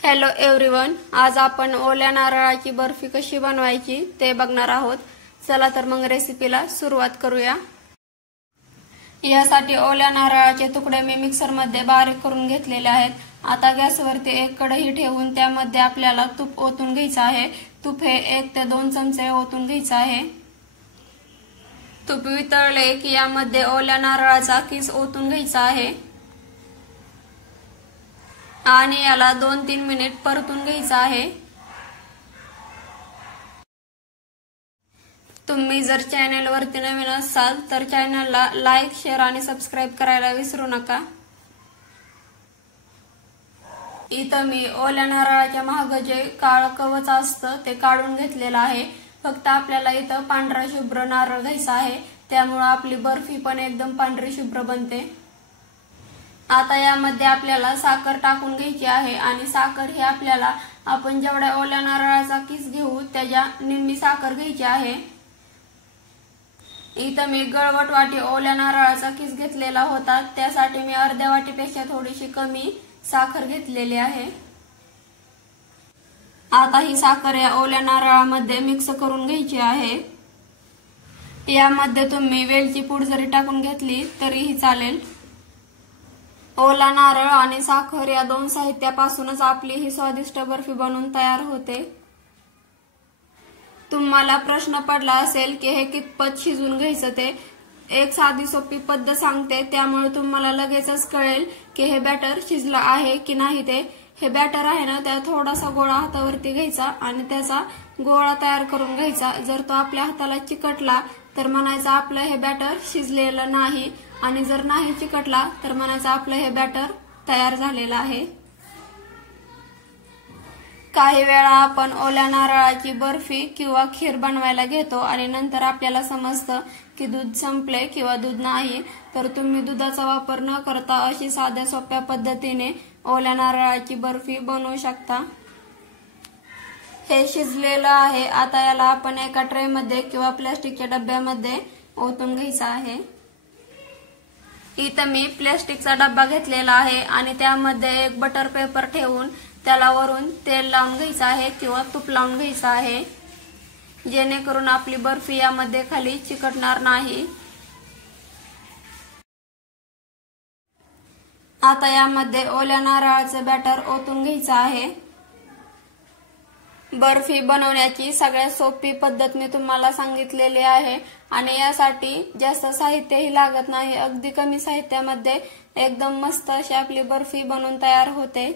Hello everyone, आज आपण ओल्या नारळाची बर्फी कशी बनवायची ते बघणार आहोत। चला तर मग रेसिपीला सुरुवात करूया। यासाठी ओल्या नारळाचे तुकडे मी मिक्सर मध्ये बारीक करून घेतलेले आहेत। आता गॅसवरती एक कढई ठेवून त्यामध्ये आपल्याला तूप ओतून घ्यायचे आहे। तूप हे 1 ते 2 चमचे ओतून घ्यायचे आहे। तूप वितळले की यामध्ये ओल्या नारळाचा किस ओतून घ्यायचा आहे आणि याला 2-3 मिनिट परतून घ्यायचा आहे। तुम्ही जर चॅनलवरती नवीन असाल तर चॅनलला लाईक, शेअर आणि सबस्क्राइब करायला विसरू नका। इथं मी ओल्या नारळाच्या मागे जे काळं कवच असतं ते काढून घेतलेलं आहे। फक्त आपल्याला इथं पांढरा शुभ्र नारळ घ्यायचा आहे, त्यामुळे आपली बर्फी पण एकदम पांढरी शुभ्र बनते। आता यामध्ये आपल्याला साखर टाकून घ्यायची आहे आणि साखर ही आपल्याला आपण जेवढ्या ओल्या नारळाचा किस घेऊ त्याच्या निम्मी साखर घ्यायची आहे। इथं मी गळवट वाटी ओल्या नारळाचा किस घेतलेला होता, त्यासाठी मी अर्ध्या वाटीपेक्षा थोडीशी कमी साखर घेतलेली आहे। आता ही साखर या ओल्या नारळामध्ये मिक्स करून घ्यायची आहे। यामध्ये तुम्ही वेलची पूड जरी टाकून घेतली तरीही चालेल। ओला नारळ आणि साखर या 2 साहित्यापासूनच आपली ही स्वादिष्ट बर्फी बनवून तयार होते। तुम्हाला प्रश्न पडला असेल की हे कितपत शिजून घ्यायचं ते, एक साधी सोपी पद्धत सांगते, त्यामुळे तुम्हाला लगेचच कळेल की हे बॅटर शिजलं आहे की नाही ते। हे बॅटर आहे ना, त्या थोडासा गोळा हातावरती घ्यायचा आणि त्याचा गोळा तयार करून घ्यायचा। जर तो आपल्या हाताला चिकटला तर म्हणायचं आपलं हे बॅटर शिजलेलं नाही, आणि जर नाही चिकटला तर म्हणायचं आपलं हे बॅटर तयार झालेलं आहे। काही वेळा आपण ओल्या नारळाची बर्फी किंवा खीर बनवायला घेतो आणि नंतर आपल्याला समजतं की दूध संपले किंवा दूध नाही, तर तुम्ही दुधाचा वापर न करता अशी साध्या सोप्या पद्धतीने ओल्या नारळाची बर्फी बनवू शकता। हे शिजलेलं आहे। आता याला आपण एका ट्रे मध्ये किंवा प्लास्टिकच्या डब्यामध्ये ओतून घ्यायचं आहे। इथं मी प्लास्टिकचा डब्बा घेतलेला आहे आणि त्यामध्ये एक बटर पेपर ठेवून त्याला वरून तेल लावून घ्यायचं आहे किंवा तूप लावून घ्यायचं आहे, जेणेकरून आपली बर्फी यामध्ये खाली चिकटणार नाही। आता यामध्ये ओल्या नारळाचं बॅटर ओतून घ्यायचं आहे। बर्फी बनवण्याची सगळ्यात सोपी पद्धत मी तुम्हाला सांगितलेली आहे आणि यासाठी जास्त साहित्यही लागत नाही। अगदी कमी साहित्यामध्ये एकदम मस्त अशी आपली बर्फी बनवून तयार होते।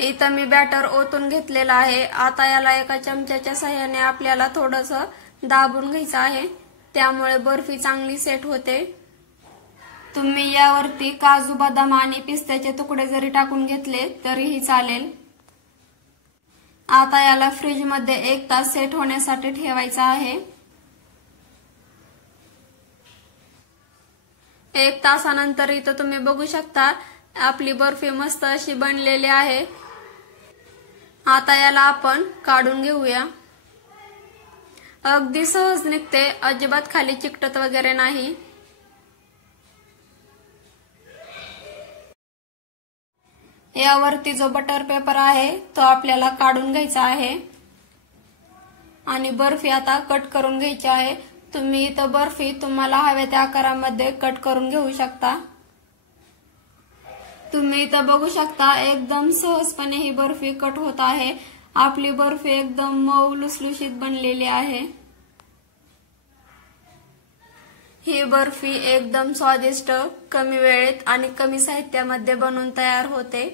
इथं मी बॅटर ओतून घेतलेलं आहे। आता याला एका चमच्याच्या सहाय्याने आपल्याला थोडंसं दाबून घ्यायचं आहे, त्यामुळे बर्फी चांगली सेट होते। तुम्ही यावरती काजू, बदाम आणि पिस्त्याचे तुकडे जरी टाकून घेतले तरीही चालेल। आता याला फ्रीज मध्ये 1 तास सेट होण्यासाठी ठेवायचा आहे। 1 तासानंतर इथं तुम्ही बघू शकता आपली बर्फी मस्त अशी बनलेली आहे। आता याला आपण काढून घेऊया। अगदी सहज निघते, अजिबात खाली चिकटत वगैरे नाही। यावरती जो बटर पेपर आहे तो आपल्याला काढून घ्यायचा आहे आणि बर्फी आता कट करून घ्यायची आहे। तुम्ही इथं बर्फी तुम्हाला हव्या त्या आकारामध्ये कट करून घेऊ शकता। तुम्ही इथं बघू शकता एकदम सहजपणे ही बर्फी कट होत आहे। आपली बर्फी एकदम मऊ लुसलुशीत बनलेली आहे। ही बर्फी एकदम स्वादिष्ट, कमी वेळेत आणि कमी साहित्यामध्ये बनवून तयार होते।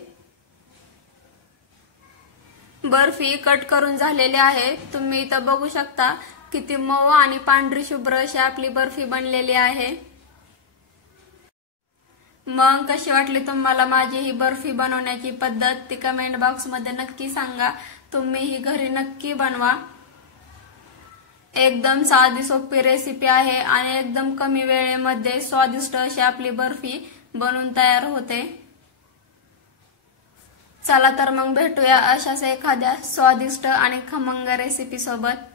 बर्फी कट करून झालेली आहे। तुम्ही इथं बघू शकता किती मऊ आणि पांढरी शुभ्र अशी आपली बर्फी बनलेली आहे। मग कशी वाटली तुम्हाला माझी ही बर्फी बनवण्याची पद्धत ती कमेंट बॉक्स मध्ये नक्की सांगा। तुम्ही ही घरी नक्की बनवा। एकदम साधी सोपी रेसिपी आहे आणि एकदम कमी वेळेमध्ये स्वादिष्ट अशी आपली बर्फी बनवून तयार होते। चला तर मग भेटूया अशाच एखाद्या स्वादिष्ट आणि खमंग रेसिपी सोबत।